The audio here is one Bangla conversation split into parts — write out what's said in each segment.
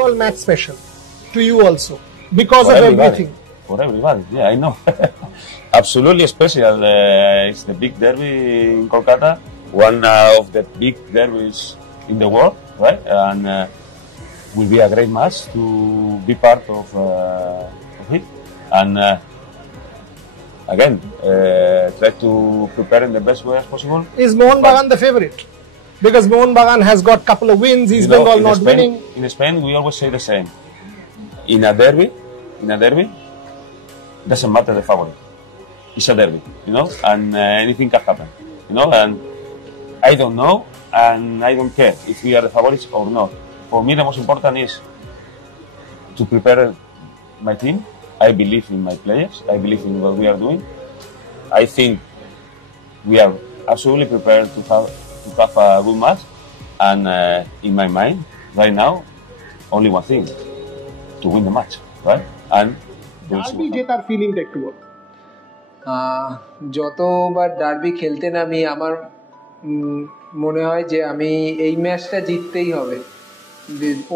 Bengal match special to you also because For of everybody. everything? For everybody, yeah, I know. Absolutely special. It's the big derby in Kolkata, one of the big derbies in the world, right? And will be a great match to be part of it. And again, try to prepare in the best way as possible. Is Mohun Bagan the favourite? Because Mohun Bagan has got couple of wins, East Bengal not winning. In Spain, we always say the same. In a derby, doesn't matter the favorite. It's a derby, and anything can happen, and I don't know, and I don't care if we are the favorites or not. For me, the most important is to prepare my team. I believe in my players. I believe in what we are doing. I think we are absolutely prepared to have a good match. And in my mind, right now, only one thing: to win the match, right? And derby জেতার ফিলিংটা একটু বল। যতবার ডার্বি খেলতে নামি আমার মনে হয় যে আমি এই ম্যাচটা জিততেই হবে।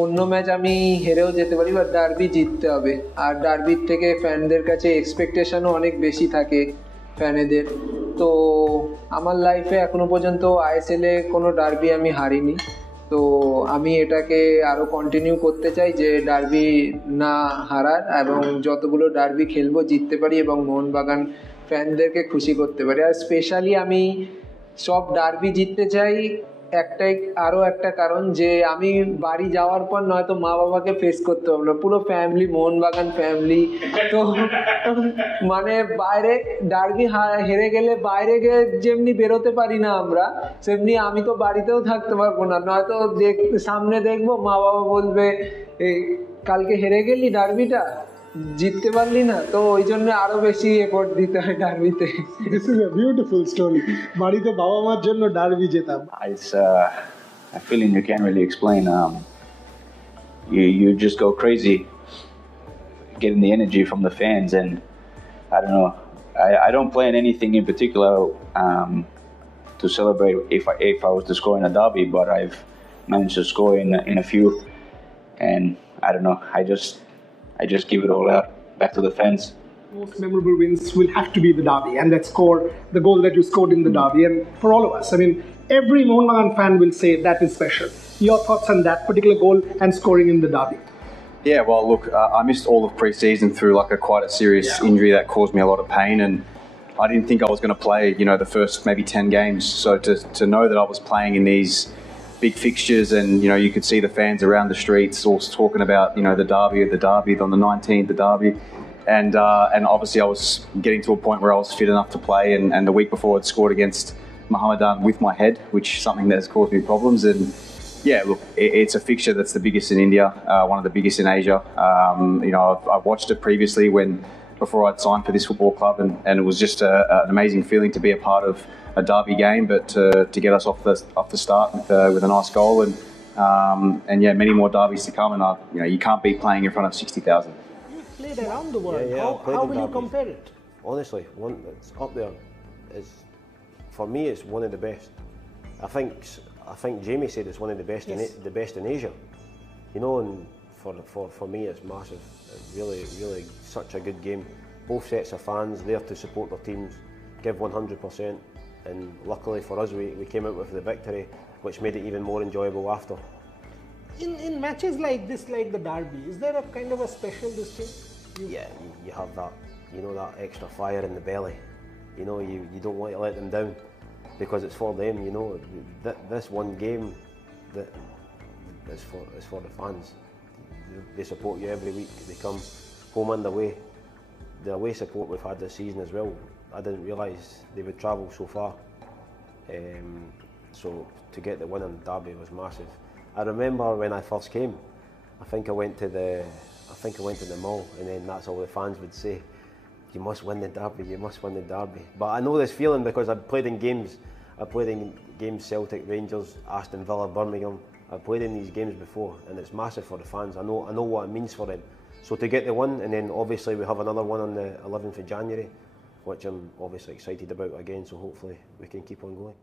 অন্য ম্যাচ আমি হেরেও যেতে পারি, বাট ডার্বি জিততে হবে। আর ডার্বির থেকে ফ্যানদের কাছে এক্সপেকটেশনও অনেক বেশি থাকে ফ্যানেদের। তো আমার লাইফে এখনো পর্যন্ত আইএসএলে কোনো ডার্বি আমি হারিনি। তো আমি এটাকে আরও কন্টিনিউ করতে চাই যে ডার্বি না হারার, এবং যতগুলো ডার্বি খেলবো জিততে পারি এবং মোহনবাগান ফ্যানদেরকে খুশি করতে পারি। আর স্পেশালি আমি সব ডার্বি জিততে চাই আরও একটা কারণ, যে আমি বাড়ি যাওয়ার পর নয়তো মা বাবাকে ফেস করতে হবে না, পুরো ফ্যামিলি মোহনবাগান ফ্যামিলি। তো মানে বাইরে ডার্বি হেরে গেলে বাইরে গিয়ে যেমনি বেরোতে পারি না আমরা, সেমনি আমি তো বাড়িতেও থাকতে পারবো না। নয়তো সামনে দেখবো মা বাবা বলবে এই কালকে হেরে গেলি ডার্বিটা, জিততে পারলি না। তো ওই জন্য আরো বেশি এফোর্ট দিতে হয় ডার্বিতে। This is a beautiful story. বাড়িতে বাবা মার জন্য derby জেতাম। It's a feeling you can't really explain. You just go crazy getting the energy from the fans, and I don't know. I don't plan anything in particular to celebrate if I was to score in a derby, but I've managed to score in a few, and I don't know. I just give it all out back to the fans. Most memorable wins will have to be the derby, and that score, the goal that you scored in the derby. And for all of us, I mean, every Mohun Bagan fan will say that is special. Your thoughts on that particular goal and scoring in the derby? Yeah, well, look, I missed all of pre-season through quite a serious injury that caused me a lot of pain, and I didn't think I was going to play, the first maybe 10 games. So to know that I was playing in these big fixtures, and you could see the fans around the streets all talking about the derby on the 19th, the derby, and obviously I was getting to a point where I was fit enough to play, and the week before I'd scored against Mohammedan with my head, which is something that has caused me problems. And yeah, look, it's a fixture that's the biggest in India, one of the biggest in Asia. I've watched it previously before I'd signed for this football club, and it was just an amazing feeling to be a part of a derby game, but to get us off the start with a nice goal, and yeah, many more derbies to come, and you can't be playing in front of 60,000. You've played around the world. Yeah, how will you compare it? Honestly, it's up there. For me, it's one of the best. I think Jamie said it's one of the best in Asia. And for me, it's massive. It's really such a good game. Both sets of fans there to support their teams, give 100%. And luckily for us, we came out with the victory, which made it even more enjoyable after. In matches like this, like the derby, is there a kind of a special thing? Yeah, you have that, that extra fire in the belly. You don't want to let them down, because it's for them. This one game that is for the fans. They support you every week. They come home and away. The away support we've had this season as well, I didn't realise they would travel so far. So to get the win in derby was massive. I remember when I first came, I think I went to the mall, and then that's all the fans would say: "You must win the derby. You must win the derby." But I know this feeling because I've played in games. I played in games Celtic, Rangers, Aston Villa, Birmingham. I've played in these games before, and it's massive for the fans. I know what it means for them. So to get the win, and then obviously we have another one on the 11th of January, which I'm obviously excited about again. So hopefully we can keep on going.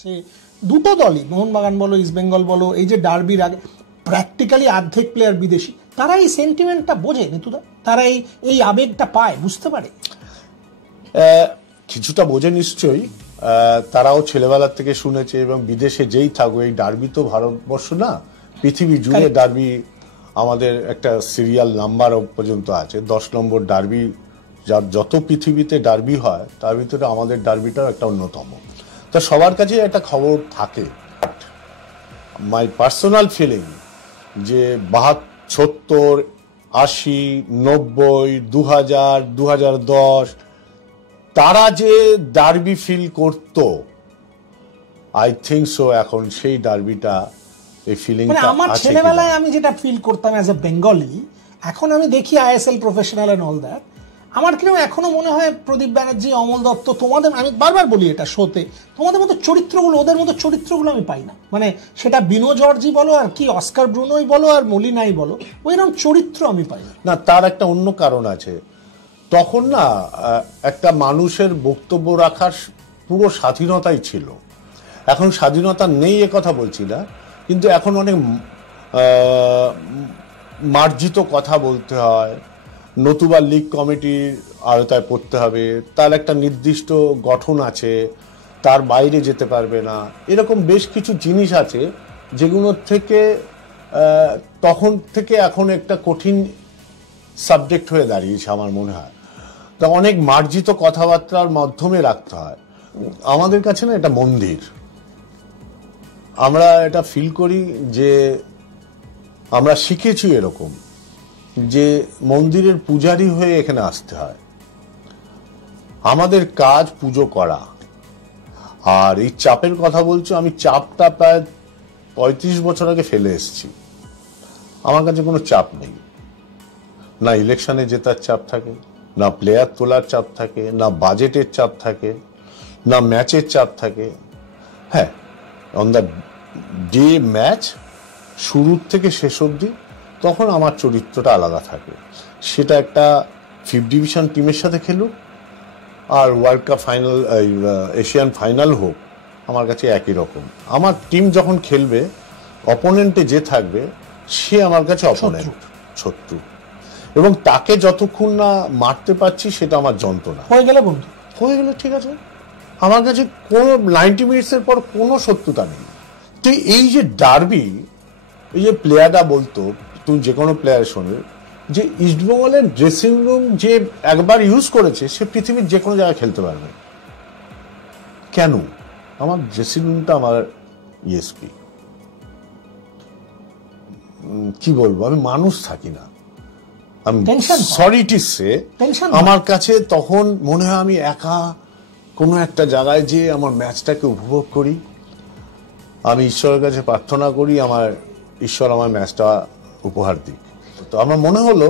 সে দুটো দলই, মোহনবাগান বলো ইস্টবেঙ্গল বলো, এই যে ডার্বির আগে প্র্যাকটিক্যালি অর্ধেক প্লেয়ার বিদেশি, তারা এই সেন্টিমেন্টটা বোঝে নিতুদা, তারা এই আবেগটা পায়, বুঝতে পারে? কিছুটা বোঝে নিশ্চয়ই, তারাও ছেলেবেলার থেকে শুনেছে, এবং বিদেশে যেই থাকো এই ডার্বি তো ভারতবর্ষ না, পৃথিবী জুড়ে ডার্বি আমাদের একটা সিরিয়াল নাম্বার পর্যন্ত আছে, 10 নম্বর ডার্বি, যার যত পৃথিবীতে ডার্বি হয় তার ভিতরে আমাদের ডার্বিটাও একটা অন্যতম। তা সবার কাছে একটা খবর থাকে। মাই পার্সোনাল ফিলিং যে 72, 80, 90, 2000, 2010 তারা যে ডার্বি ফিল করত, আই থিঙ্ক সো এখন সেই ডার্বিটা, এই ফিলিংটা মানে আমার ছেলেবেলায় আমি যেটা ফিল করতাম অ্যাজ এ বেঙ্গলি, এখন আমি দেখি ISL professional and all that, আমার কিরকম এখনো মনে হয় প্রদীপ ব্যানার্জি, অমল দত্ত, তোমাদের, আমি বারবার বলি এটা শোতে, তোমাদের মতো চরিত্রগুলো, ওদের মতো চরিত্রগুলো আমি পাই না। মানে সেটা বিনো জর্জি বলো আর কি অস্কার ব্রুনোই বলো আর মলিনাই বলো, ওইরকম চরিত্র আমি পাই না। না, তার একটা অন্য কারণ আছে। তখন না একটা মানুষের বক্তব্য রাখার পুরো স্বাধীনতাই ছিল। এখন স্বাধীনতা নেই এ কথা বলছি না, কিন্তু এখন অনেক মার্জিত কথা বলতে হয়, নতুবা লিগ কমিটির আওতায় পড়তে হবে, তার একটা নির্দিষ্ট গঠন আছে, তার বাইরে যেতে পারবে না, এরকম বেশ কিছু জিনিস আছে যেগুলোর থেকে তখন থেকে এখন একটা কঠিন সাবজেক্ট হয়ে দাঁড়িয়েছে আমার মনে হয়। তা অনেক মার্জিত কথাবার্তার মাধ্যমে রাখতে হয়। আমাদের কাছে না এটা মন্দির, আমরা এটা ফিল করি যে আমরা শিখেছি এরকম যে মন্দিরের পূজারী হয়ে এখানে আসতে হয়, আমাদের কাজ পুজো করা। আর এই চাপের কথা বলছো, আমি চাপটা প্রায় 35 বছর আগে ফেলে এসেছি। আমার কাছে কোনো চাপ নেই, না ইলেকশনে জেতার চাপ থাকে, না প্লেয়ার তোলার চাপ থাকে, না বাজেটের চাপ থাকে, না ম্যাচের চাপ থাকে। হ্যাঁ, অন দ্য ডে ম্যাচ শুরুর থেকে শেষ অবধি তখন আমার চরিত্রটা আলাদা থাকে। সেটা একটা 5th ডিভিশন টিমের সাথে খেলুক আর World Cup final, Asian final হোক, আমার কাছে একই রকম। আমার টিম যখন খেলবে, অপোনেন্টে যে থাকবে সে আমার কাছে অপোনেন্ট, শত্রু, এবং তাকে যতক্ষণ না মারতে পারছি সেটা আমার যন্ত্রণা। হয়ে গেলে বন্ধু, হয়ে গেলে ঠিক আছে, আমার কাছে কোনো 90 মিনিটসের পর কোনো শত্রুতা নেই। তো এই যে ডার্বি, এই যে প্লেয়াররা বলতো, তুমি যে কোনো প্লেয়ার শোনে যে ইস্টবেঙ্গলের ড্রেসিং রুম যে একবার ইউজ করেছে সে পৃথিবীর যে কোনো জায়গায় খেলতে পারবে। কেন? আমার ড্রেসিং রুমটা আমার ইএসপি। কি বলবো, আমি মানুষ থাকি না, আমি সরি টু সে, আমার কাছে তখন মনে হয় আমি একা কোনো একটা জায়গায় যে আমার ম্যাচটাকে উপভোগ করি। আমি ঈশ্বরের কাছে প্রার্থনা করি আমার ঈশ্বর আমার ম্যাচটা উপহার দিক। তো আমার মনে হলো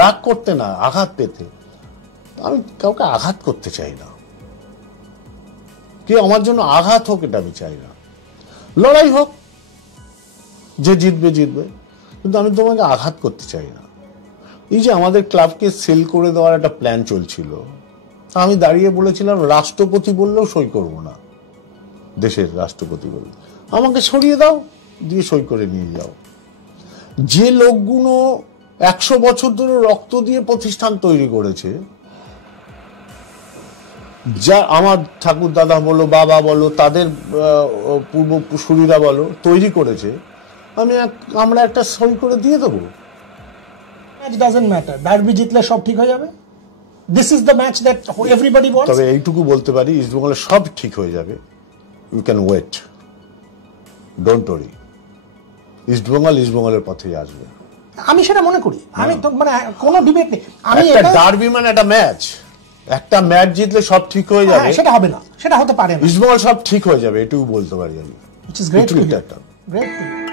রাগ করতে না, আঘাত পেতে। আমি কাউকে আঘাত করতে চাই না, কেউ আমার জন্য আঘাত হোক এটা আমি চাই না। লড়াই হোক, যে জিতবে জিতবে, কিন্তু আমি তোমাকে আঘাত করতে চাই না। এই যে আমাদের ক্লাবকে সেল করে দেওয়ার একটা প্ল্যান চলছিল, আমি দাঁড়িয়ে বলেছিলাম রাষ্ট্রপতি বললেও সই করব না, দেশের রাষ্ট্রপতি বললে আমাকে সরিয়ে দাও, দিয়ে সই করে নিয়ে যাও। যে লোকগুলো 100 বছর ধরে রক্ত দিয়ে প্রতিষ্ঠান তৈরি করেছে, যা আমার ঠাকুর দাদা বলো, বাবা বলো, তাদের পূর্বসূরীরা বলো তৈরি করেছে, আমরা একটা সই করে দিয়ে দেবো। ম্যাচ ডাজন্ট ম্যাটার, ডার্বি জিতলে সব ঠিক হয়ে যাবে। This is the match that everybody wants. তবে এইটুকু বলতে পারি, ইস্টবেঙ্গলের সব ঠিক হয়ে যাবে। You can wait, don't worry. ইস্টবেঙ্গলের পথেই আসবে, আমি সেটা মনে করি। আমি তো মানে কোনো ডিবেট নেই। আমি একটা ডার্বি মানে একটা ম্যাচ, একটা ম্যাচ জিতলে সব ঠিক হয়ে যাবে, সেটা হবে না, সেটা হতে পারে না। ইস্টবেঙ্গল সব ঠিক হয়ে যাবে, এটুকু বলতে পারি আমি। Which is great to hear. Great to hear.